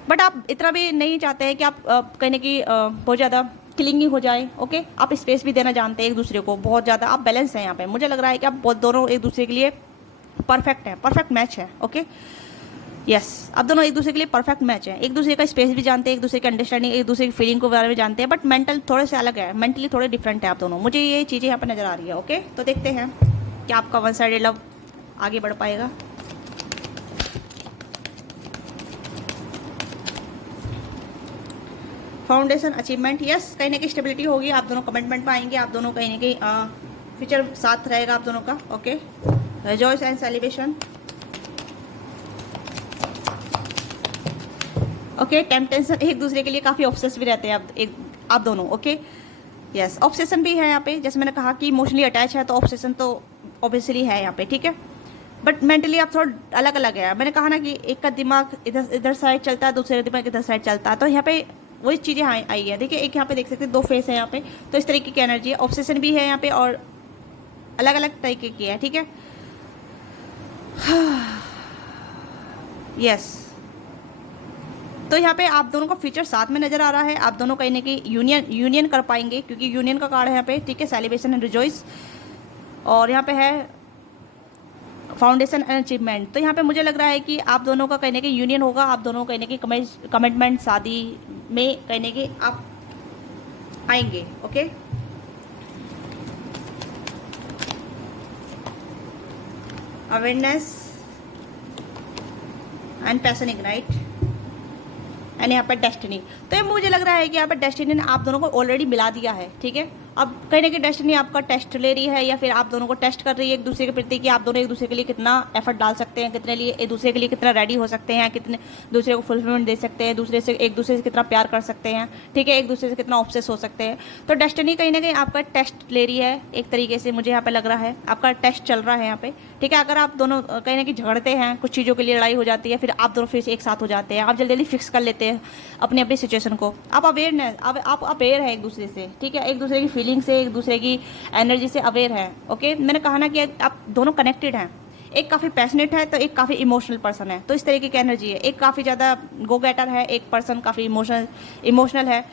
बट आप इतना भी नहीं चाहते हैं कि आप कहीं ना कहीं बहुत ज़्यादा क्लिंगी हो जाए, ओके। आप स्पेस भी देना जानते हैं एक दूसरे को बहुत ज़्यादा, आप बैलेंस हैं यहाँ पे। मुझे लग रहा है कि आप बहुत दोनों एक दूसरे के लिए परफेक्ट हैं, परफेक्ट मैच है, ओके। यस, आप दोनों एक दूसरे के लिए परफेक्ट मैच है, एक दूसरे का स्पेस भी जानते हैं, एक दूसरे की अंडरस्टैंडिंग, एक दूसरे की फीलिंग को बारे में जानते हैं, बट मेंटल थोड़े से अलग है, मेंटली थोड़े डिफरेंट है आप दोनों। मुझे ये चीज़ें यहाँ पर नज़र आ रही है, ओके। तो देखते हैं कि आपका वन साइडेड लव आगे बढ़ पाएगा। फाउंडेशन अचीवमेंट, यस, कहीं ना कहीं स्टेबिलिटी होगी, आप दोनों कमिटमेंट पाएंगे, आप दोनों कहीं ना कहीं फ्यूचर साथ रहेगा आप दोनों का, okay. Rejoice and celebration, okay. Temptation, एक दूसरे के लिए काफ़ी ऑब्सेस भी रहते हैं आप दोनों, ओके। यस, ऑब्सेशन भी है यहाँ पे, जैसे मैंने कहा कि इमोशनली अटैच है तो ऑब्सेशन तो ऑब्वियसली है यहाँ पे, ठीक है। बट मेंटली आप थोड़ा अलग अलग है। मैंने कहा ना कि एक का दिमाग इधर साइड चलता है, दूसरे का दिमाग इधर साइड चलता है, तो यहाँ पे वही चीज़ें आई है। देखिए, एक यहाँ पे देख सकते हैं, दो फेस है यहाँ पे, तो इस तरीके की एनर्जी है, ऑब्सेशन भी है यहाँ पे, और अलग अलग तरीके की है, ठीक है। यस, तो यहाँ पे आप दोनों का फ्यूचर साथ में नजर आ रहा है, आप दोनों कहीं ना कहीं यूनियन कर पाएंगे, क्योंकि यूनियन का कार्ड है यहाँ पे, ठीक है। सेलिब्रेशन एंड रिजॉइस, और यहाँ पे है फाउंडेशन एंड अचीवमेंट। तो यहाँ पे मुझे लग रहा है कि आप दोनों का कहीं ना कहीं यूनियन होगा, आप दोनों कहीं ना कहीं कमिटमेंट शादी में कहीं ना कहीं आप आएंगे। Okay, awareness and passion ignite and यहाँ पर डेस्टिनी। तो ये मुझे लग रहा है कि यहाँ पर डेस्टिनी ने आप दोनों को ऑलरेडी मिला दिया है, ठीक है। अब कहीं ना कहीं डेस्टिनी आपका टेस्ट ले रही है या फिर आप दोनों को टेस्ट कर रही है एक दूसरे के प्रति कि आप दोनों एक दूसरे के लिए कितना एफर्ट डाल सकते हैं, कितने लिए एक दूसरे के लिए कितना रेडी हो सकते हैं, कितने दूसरे को फुलफिलमेंट दे सकते हैं, दूसरे से एक दूसरे से कितना प्यार कर सकते हैं, ठीक है, एक दूसरे से कितना ऑब्सेस हो सकते हैं। तो डेस्टिनी कहीं ना कहीं आपका टेस्ट ले रही है एक तरीके से, मुझे यहाँ पे लग रहा है आपका टेस्ट चल रहा है यहाँ पे, ठीक है। अगर आप दोनों कहीं ना कहीं झगड़ते हैं, कुछ चीज़ों के लिए लड़ाई हो जाती है, फिर आप दोनों फिर से एक साथ हो जाते हैं, आप जल्दी जल्दी फिक्स कर लेते हैं अपनी अपनी सिचुएशन को, आप अवेयरनेस आप अवेयर है एक दूसरे से, ठीक है, एक दूसरे की फीलिंग से, एक दूसरे की एनर्जी से अवेयर है। ओके, मैंने कहा ना कि आप दोनों कनेक्टेड हैं, एक काफ़ी पैशनेट है तो एक काफ़ी इमोशनल पर्सन है, तो इस तरीके की एनर्जी है। एक काफ़ी ज़्यादा गो गेटर है, एक पर्सन काफ़ी इमोशनल है।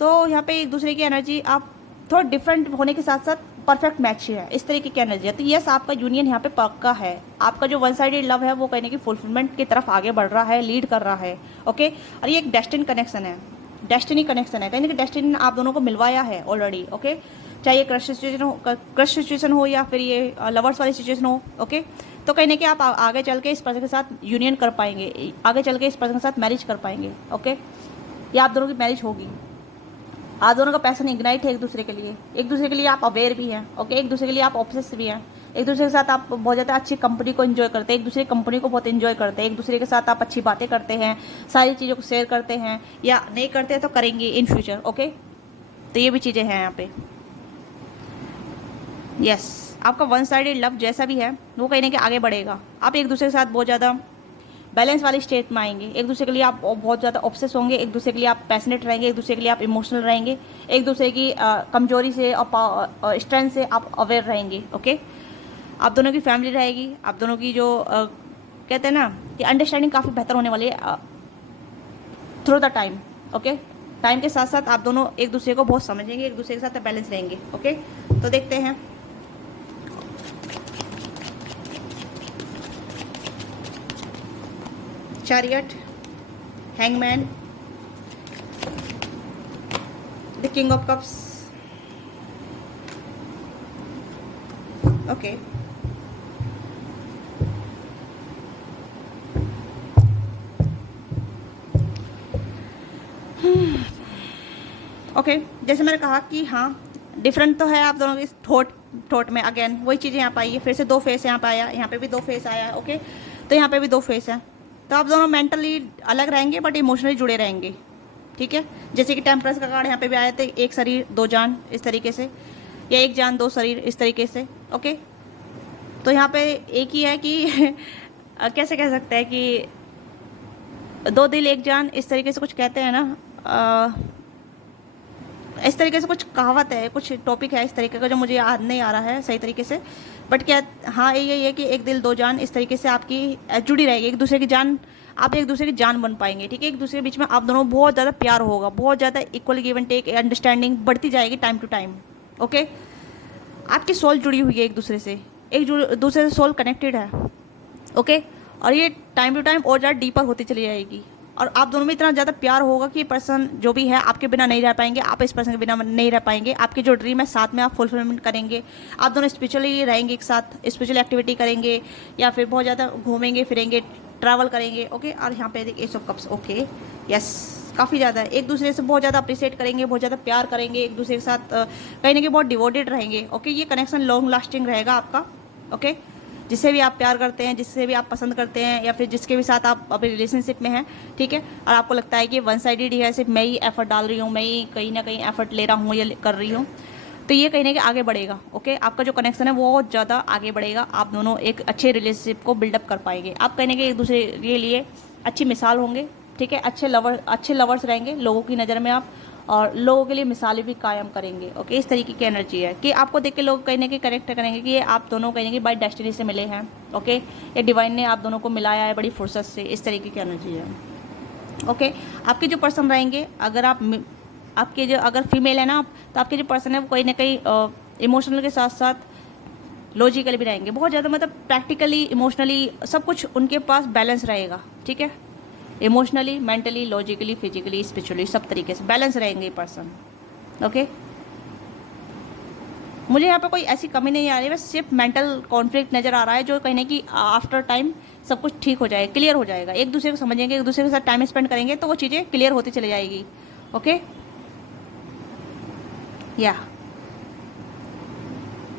तो यहाँ पे एक दूसरे की एनर्जी आप थोड़ा डिफरेंट होने के साथ साथ परफेक्ट मैच है, इस तरीके की एनर्जी है। तो यस, आपका यूनियन यहाँ पे पक्का है, आपका जो वन साइडेड लव है वो कहने की फुलफिलमेंट की तरफ आगे बढ़ रहा है, लीड कर रहा है। ओके, और ये एक डेस्टिनी कनेक्शन है, डेस्टिनी कनेक्शन है, कहीं ना कहीं डेस्टिनी ने आप दोनों को मिलवाया है ऑलरेडी। ओके, चाहे ये क्रश सिचुएशन हो या फिर ये लवर्स वाली सिचुएशन हो। ओके, तो कहीं ना कहीं आप आगे चल के इस पर्सन के साथ यूनियन कर पाएंगे, आगे चल के इस पर्सन के साथ मैरिज कर पाएंगे। ओके, या आप दोनों की मैरिज होगी, आप दोनों का पैशन इग्नाइट है एक दूसरे के लिए, एक दूसरे के लिए आप अवेयर भी हैं। ओके, एक दूसरे के लिए आप ऑब्सेस भी हैं, एक दूसरे के साथ आप बहुत ज़्यादा अच्छी कंपनी को एंजॉय करते हैं, एक दूसरे की कंपनी को बहुत एंजॉय करते हैं, एक दूसरे के साथ आप अच्छी बातें करते हैं, सारी चीज़ों को शेयर करते हैं, या नहीं करते हैं तो करेंगे इन फ्यूचर। ओके, तो ये भी चीज़ें हैं यहाँ पे। यस, आपका वन साइडेड लव जैसा भी है वो कहीं ना कहीं आगे बढ़ेगा, आप एक दूसरे के साथ बहुत ज़्यादा बैलेंस वाली स्टेट में आएंगे, एक दूसरे के लिए आप बहुत ज़्यादा ऑब्सेस होंगे, एक दूसरे के लिए आप पैशनेट रहेंगे, एक दूसरे के लिए आप इमोशनल रहेंगे, एक दूसरे की कमजोरी से और स्ट्रेंथ से आप अवेयर रहेंगे। ओके, आप दोनों की फैमिली रहेगी, आप दोनों की जो कहते हैं ना कि अंडरस्टैंडिंग काफ़ी बेहतर होने वाली है through the time. Okay, time के साथ साथ आप दोनों एक दूसरे को बहुत समझेंगे, एक दूसरे के साथ बैलेंस रहेंगे। ओके, तो देखते हैं chariot, hangman, the king of cups. Okay, okay, जैसे मैंने कहा कि हाँ डिफरेंट तो है आप दोनों के थॉट में। अगेन वही चीज़ें यहाँ पे आई है, फिर से दो फेस यहाँ पे आया, यहाँ पे भी दो फेस आया। ओके, तो यहाँ पे भी दो फेस है, तो आप दोनों मेंटली अलग रहेंगे बट इमोशनली जुड़े रहेंगे, ठीक है। जैसे कि टेम्परेंस का कार्ड यहाँ पे भी आया था, एक शरीर दो जान इस तरीके से, या एक जान दो शरीर इस तरीके से। ओके, तो यहाँ पे एक ही है कि कैसे कह सकते हैं कि दो दिल एक जान, इस तरीके से कुछ कहते हैं ना, इस तरीके से कुछ कहावत है, कुछ टॉपिक है इस तरीके का जो मुझे याद नहीं आ रहा है सही तरीके से, बट क्या हाँ यही है कि एक दिल दो जान इस तरीके से आपकी जुड़ी रहेगी, एक दूसरे की जान, आप एक दूसरे की जान बन पाएंगे, ठीक है। एक दूसरे के बीच में आप दोनों बहुत ज़्यादा प्यार होगा, बहुत ज़्यादा equal give and take, understanding बढ़ती जाएगी टाइम टू टाइम। ओके, आपकी सोल जुड़ी हुई है एक दूसरे से, एक दूसरे से सोल कनेक्टेड है। ओके, और ये टाइम टू टाइम और ज़्यादा डीपर होती चली जाएगी, और आप दोनों में इतना ज़्यादा प्यार होगा कि ये पर्सन जो भी है आपके बिना नहीं रह पाएंगे, आप इस पर्सन के बिना नहीं रह पाएंगे। आपकी जो ड्रीम है साथ में आप फुलफिलमेंट करेंगे, आप दोनों स्पिरिचुअली रहेंगे एक साथ, स्पिरिचुअल एक्टिविटी करेंगे, या फिर बहुत ज़्यादा घूमेंगे फिरेंगे, ट्रैवल करेंगे। ओके, और यहाँ पे देखिए S of cups. Okay, yes, काफ़ी ज़्यादा एक दूसरे से बहुत ज़्यादा अप्रिशिएट करेंगे, बहुत ज़्यादा प्यार करेंगे, एक दूसरे के साथ कहीं ना कहीं बहुत डिवोटेड रहेंगे। ओके, ये कनेक्शन लॉन्ग लास्टिंग रहेगा आपका। ओके, जिससे भी आप प्यार करते हैं, जिससे भी आप पसंद करते हैं, या फिर जिसके भी साथ आप अभी रिलेशनशिप में हैं, ठीक है, और आपको लगता है कि वन साइडेड ही है, सिर्फ मैं ही एफर्ट डाल रही हूँ, मैं ही कहीं ना कहीं एफर्ट ले रहा हूँ या कर रही हूँ, तो ये कहीं ना कहीं आगे बढ़ेगा। ओके, आपका जो कनेक्शन है वो बहुत ज़्यादा आगे बढ़ेगा, आप दोनों एक अच्छे रिलेशनशिप को बिल्डअप कर पाएंगे, आप कहीं ना कहीं एक दूसरे के लिए अच्छी मिसाल होंगे, ठीक है, अच्छे लवर्स रहेंगे लोगों की नज़र में आप, और लोगों के लिए मिसालें भी कायम करेंगे। ओके, इस तरीके की एनर्जी है कि आपको देख के लोग कहीं ना कहीं कनेक्ट करेंगे कि ये आप दोनों कहीं ना कहीं बाय डेस्टिनी से मिले हैं। ओके, ये डिवाइन ने आप दोनों को मिलाया है बड़ी फुर्सत से, इस तरीके की एनर्जी है। ओके, आपके जो पर्सन रहेंगे, अगर आपके जो अगर फीमेल है ना आप, तो आपके जो पर्सन है वो कहीं ना कहीं इमोशनल के साथ साथ लॉजिकल भी रहेंगे, बहुत ज़्यादा मतलब प्रैक्टिकली इमोशनली सब कुछ उनके पास बैलेंस रहेगा, ठीक है। Emotionally, mentally, logically, physically, spiritually सब तरीके से बैलेंस रहेंगे ये पर्सन, ओके। मुझे यहाँ पे कोई ऐसी कमी नहीं आ रही, बस सिर्फ मेंटल कॉन्फ्लिक्ट नज़र आ रहा है, जो कहने की आफ्टर टाइम सब कुछ ठीक हो जाएगा, क्लियर हो जाएगा। एक दूसरे को समझेंगे, एक दूसरे के साथ टाइम स्पेंड करेंगे तो वो चीज़ें क्लियर होती चली जाएगी, ओके। या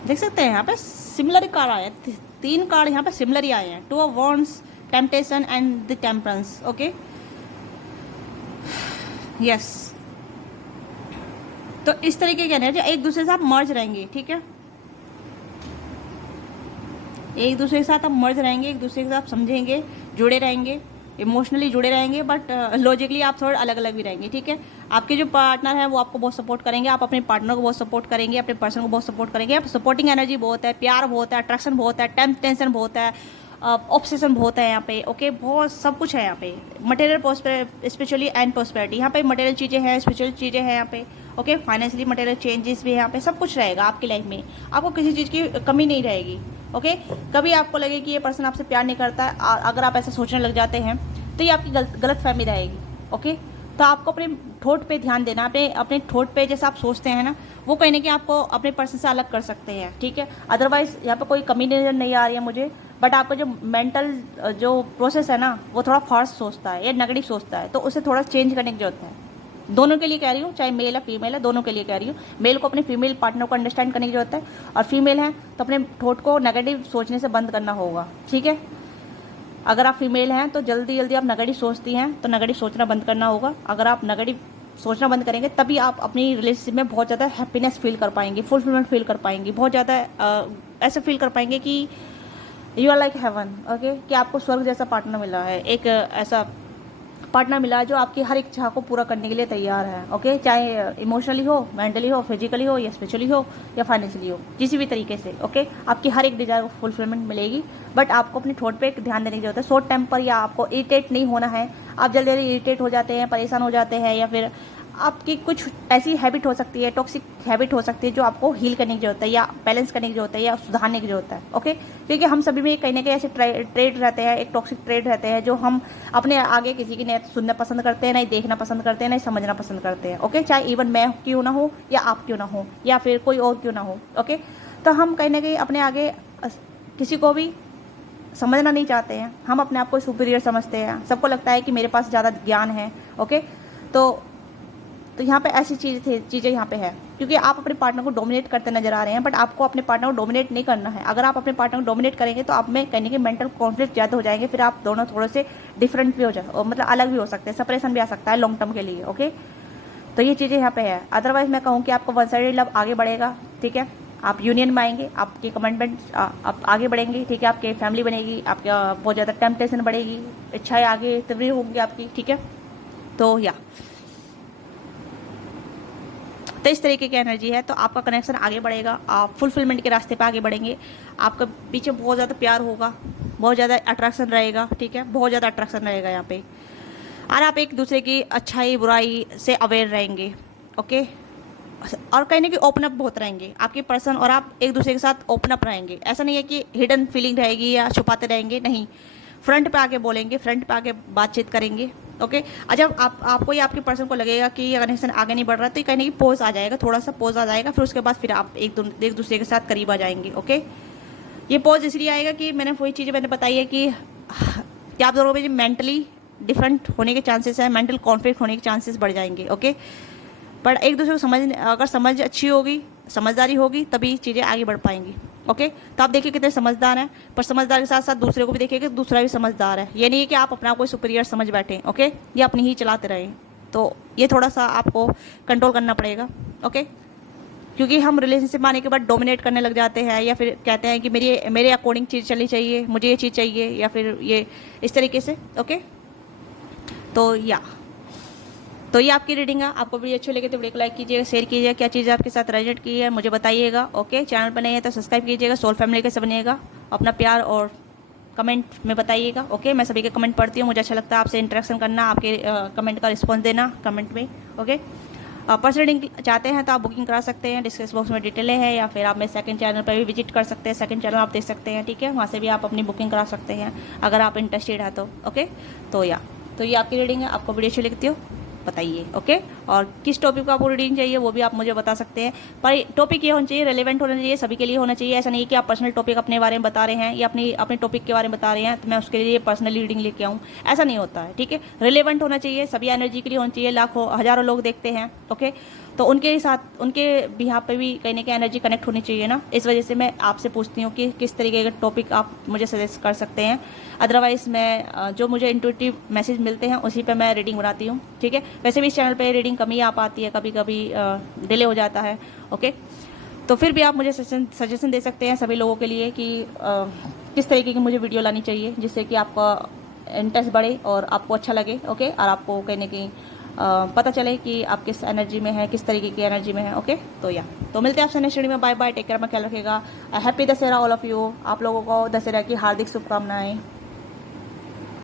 देख सकते हैं यहाँ पे सिमिलर ही कार्ड आए, 3 कार्ड यहाँ पे सिमिलर ही आए हैं, 2 of wands, temptation and the temperance, okay. Yes, तो इस तरीके के एनर्जी एक दूसरे से आप मर्ज रहेंगे, ठीक है। एक दूसरे के साथ आप मर्ज रहेंगे, एक दूसरे के साथ समझेंगे, जुड़े रहेंगे, इमोशनली जुड़े रहेंगे, बट लॉजिकली आप थोड़े अलग अलग भी रहेंगे, ठीक है। आपके जो पार्टनर है वो आपको बहुत सपोर्ट करेंगे, आप अपने पार्टनर को बहुत सपोर्ट करेंगे, अपने पर्सन को बहुत सपोर्ट करेंगे। आप सपोर्टिंग एनर्जी बहुत है, प्यार बहुत है, अट्रैक्शन बहुत है, टेंशन बहुत है, ऑब्सेशन बहुत है यहाँ पे, ओके। बहुत सब कुछ है यहाँ पे, मटेरियल स्पिरिचुअली एंड प्रोस्पेरिटी। यहाँ पे मटेरियल चीज़ें हैं, स्पिरिचुअल चीज़ें हैं यहाँ पे, ओके। फाइनेंशियली मटेरियल चेंजेस भी है यहाँ पे, सब कुछ रहेगा आपकी लाइफ में, आपको किसी चीज़ की कमी नहीं रहेगी, ओके। कभी आपको लगे कि ये पर्सन आपसे प्यार नहीं करता है, अगर आप ऐसे सोचने लग जाते हैं तो ये आपकी गलत फहमी रहेगी, ओके। तो आपको अपने ठोट पे ध्यान देना, अपने ठोट पे जैसे आप सोचते हैं ना, वो कहीं ना कहीं आपको अपने पर्सन से अलग कर सकते हैं, ठीक है। अदरवाइज यहाँ पे कोई कमी नजर नहीं आ रही है मुझे, बट आपका जो मेंटल जो प्रोसेस है ना, वो थोड़ा फास्ट सोचता है या नेगेटिव सोचता है, तो उसे थोड़ा चेंज करने की जरूरत है। दोनों के लिए कह रही हूँ, चाहे मेल है फीमेल है, दोनों के लिए कह रही हूँ। मेल को अपने फीमेल पार्टनर को अंडरस्टैंड करने की जरूरत है, और फीमेल है तो अपने ठोट को नेगेटिव सोचने से बंद करना होगा, ठीक है। अगर आप फीमेल हैं तो जल्दी जल्दी आप नेगेटिव सोचती हैं तो नेगेटिव सोचना बंद करना होगा। अगर आप नेगेटिव सोचना बंद करेंगे तभी आप अपनी रिलेशनशिप में बहुत ज़्यादा हैप्पीनेस फील कर पाएंगे, फुलफिलमेंट फील कर पाएंगे, बहुत ज़्यादा ऐसे फील कर पाएंगे कि you are like heaven, okay. कि आपको स्वर्ग जैसा पार्टनर मिला है, एक ऐसा पार्टनर मिला है जो आपकी हर इच्छा को पूरा करने के लिए तैयार है, ओके। चाहे इमोशनली हो, मेंटली हो, फिजिकली हो, या स्पिरिचुअली हो, या फाइनेंशियली हो, किसी भी तरीके से, ओके। आपकी हर एक डिजायर को फुलफिलमेंट मिलेगी, बट आपको अपने थॉट पे ध्यान देने की जरूरत है। शॉर्ट टेम्पर या आपको इरिटेट नहीं होना है, आप जल्दी जल्दी इरिटेट हो जाते हैं, परेशान हो जाते हैं, या फिर आपकी कुछ ऐसी हैबिट हो सकती है, टॉक्सिक हैबिट हो सकती है जो आपको हील करने की जरूरत है, या बैलेंस करने की जरूरत है, या सुधारने की जरूरत है, ओके। क्योंकि हम सभी में कहीं ना कहीं ऐसे ट्रेड रहते हैं, एक टॉक्सिक ट्रेड रहते हैं, जो हम अपने आगे किसी की नहीं सुनना पसंद करते हैं, नहीं देखना पसंद करते हैं, नहीं समझना पसंद करते हैं, ओके। चाहे इवन मैं क्यों ना हो, या आप क्यों ना हो, या फिर कोई और क्यों ना हो, ओके। तो हम कहीं ना कहीं अपने आगे किसी को भी समझना नहीं चाहते हैं, हम अपने आप को सुपीरियर समझते हैं, सबको लगता है कि मेरे पास ज़्यादा ज्ञान है, ओके। तो यहाँ पे ऐसी चीज़ें यहाँ पे है, क्योंकि आप अपने पार्टनर को डोमिनेट करते नजर आ रहे हैं, बट आपको अपने पार्टनर को डोमिनेट नहीं करना है। अगर आप अपने पार्टनर को डोमिनेट करेंगे तो आप में कहने के मेंटल कॉन्फ्लिक्ट ज़्यादा हो जाएंगे, फिर आप दोनों थोड़े से डिफरेंट भी हो जाए, मतलब अलग भी हो सकते हैं, सेपरेशन भी आ सकता है लॉन्ग टर्म के लिए, ओके। तो ये चीज़ें यहाँ पे है। अदरवाइज मैं कहूँ कि आपका वन साइडेड लव आगे बढ़ेगा, ठीक है। आप यूनियन में आएंगे, आपके कमिटमेंट आप आगे बढ़ेंगे, ठीक है। आपके फैमिली बनेगी, आपका बहुत ज़्यादा टेम्पटेशन बढ़ेगी, इच्छाएं आगे तीव्र होंगी आपकी, ठीक है। तो तो इस तरीके की एनर्जी है, तो आपका कनेक्शन आगे बढ़ेगा, आप फुलफिलमेंट के रास्ते पे आगे बढ़ेंगे। आपका पीछे बहुत ज़्यादा प्यार होगा, बहुत ज़्यादा अट्रैक्शन रहेगा, ठीक है। बहुत ज़्यादा अट्रैक्शन रहेगा यहाँ पे, और आप एक दूसरे की अच्छाई बुराई से अवेयर रहेंगे, ओके। और कहीं ना कहीं ओपन अप बहुत रहेंगे आपके पर्सन, और आप एक दूसरे के साथ ओपन अप रहेंगे। ऐसा नहीं है कि हिडन फीलिंग रहेगी या छुपाते रहेंगे, नहीं, फ्रंट पे आके बोलेंगे, फ्रंट पे आके बातचीत करेंगे, ओके। और जब आपको या आपके पर्सन को लगेगा कि ये कनेक्शन आगे नहीं बढ़ रहा, तो कहने की पोज आ जाएगा, थोड़ा सा पोज आ जाएगा, फिर उसके बाद फिर आप एक दूसरे के साथ करीब आ जाएंगे, ओके। ये पोज इसलिए आएगा कि वही चीज़ें मैंने बताई है कि आप दोनों में मेंटली डिफरेंट होने के चांसेस हैं, मेंटल कॉन्फ्लिक्ट होने के चांसेस बढ़ जाएंगे, ओके। पर एक दूसरे को अगर समझ अच्छी होगी, समझदारी होगी, तभी चीज़ें आगे बढ़ पाएंगी, ओके। तो आप देखिए कितने समझदार हैं, पर समझदार के साथ साथ दूसरे को भी देखिए कि दूसरा भी समझदार है। ये नहीं है कि आप अपना कोई सुपीरियर समझ बैठे, ओके, ये अपनी ही चलाते रहें। तो ये थोड़ा सा आपको कंट्रोल करना पड़ेगा, ओके। क्योंकि हम रिलेशनशिप में आने के बाद डोमिनेट करने लग जाते हैं, या फिर कहते हैं कि मेरे अकॉर्डिंग चीज़ चलनी चाहिए, मुझे ये चीज़ चाहिए, या फिर ये इस तरीके से, ओके। तो ये आपकी रीडिंग है। आपको वीडियो अच्छी लगे तो वीडियो को लाइक कीजिएगा, शेयर कीजिएगा, क्या चीज़ आपके साथ रेजोनेट की है मुझे बताइएगा, ओके। चैनल पर नहीं है तो सब्सक्राइब कीजिएगा, सोल फैमिली कैसे बनिएगा, अपना प्यार और कमेंट में बताइएगा, ओके। मैं सभी के कमेंट पढ़ती हूँ, मुझे अच्छा लगता है आपसे इंटरेक्शन करना, आपके कमेंट का रिस्पॉन्स देना कमेंट में, ओके। पर्सनल रीडिंग चाहते हैं तो आप बुकिंग करा सकते हैं, डिस्क्रिप्शन बॉक्स में डिटेलें है, या फिर आप मेरे सेकंड चैनल पर भी विजिट कर सकते हैं, सेकंड चैनल आप देख सकते हैं, ठीक है, वहाँ से भी आप अपनी बुकिंग करा सकते हैं अगर आप इंटरेस्टेड है तो। ओके, तो ये आपकी रीडिंग है। आपको वीडियो अच्छी लगती हो बताइए, ओके। और किस टॉपिक का आपको रीडिंग चाहिए वो भी आप मुझे बता सकते हैं, पर टॉपिक ये होना चाहिए, रेलेवेंट होना चाहिए, सभी के लिए होना चाहिए। ऐसा नहीं है कि आप पर्सनल टॉपिक अपने बारे में बता रहे हैं या अपने टॉपिक के बारे में बता रहे हैं तो मैं उसके लिए पर्सनल रीडिंग लेके आऊँ, ऐसा नहीं होता है, ठीक है। रिलेवेंट होना चाहिए, सभी एनर्जी के लिए होना चाहिए। लाखों हज़ारों लोग देखते हैं, ओके, तो उनके साथ उनके बिहाफ पे भी कहीं ना कहीं एनर्जी कनेक्ट होनी चाहिए ना। इस वजह से मैं आपसे पूछती हूँ कि किस तरीके के टॉपिक आप मुझे सजेस्ट कर सकते हैं। अदरवाइज़ मैं जो मुझे इंट्यूटिव मैसेज मिलते हैं उसी पे मैं रीडिंग बनाती हूँ, ठीक है। वैसे भी इस चैनल पे रीडिंग कम ही आ पाती है, कभी कभी डिले हो जाता है, ओके। तो फिर भी आप मुझे सजेशन दे सकते हैं सभी लोगों के लिए कि किस तरीके की मुझे वीडियो लानी चाहिए जिससे कि आपका इंटरेस्ट बढ़े और आपको अच्छा लगे, ओके, और आपको कहीं ना कहीं पता चले कि आप किस एनर्जी में है, किस तरीके की एनर्जी में है, ओके। तो मिलते हैं आपसे नेक्स्ट वीडियो में। बाय बाय, टेक केयर, अपना ख्याल रखिएगा। Happy Dussehra all of you. आप लोगों को दशहरा की हार्दिक शुभकामनाएं।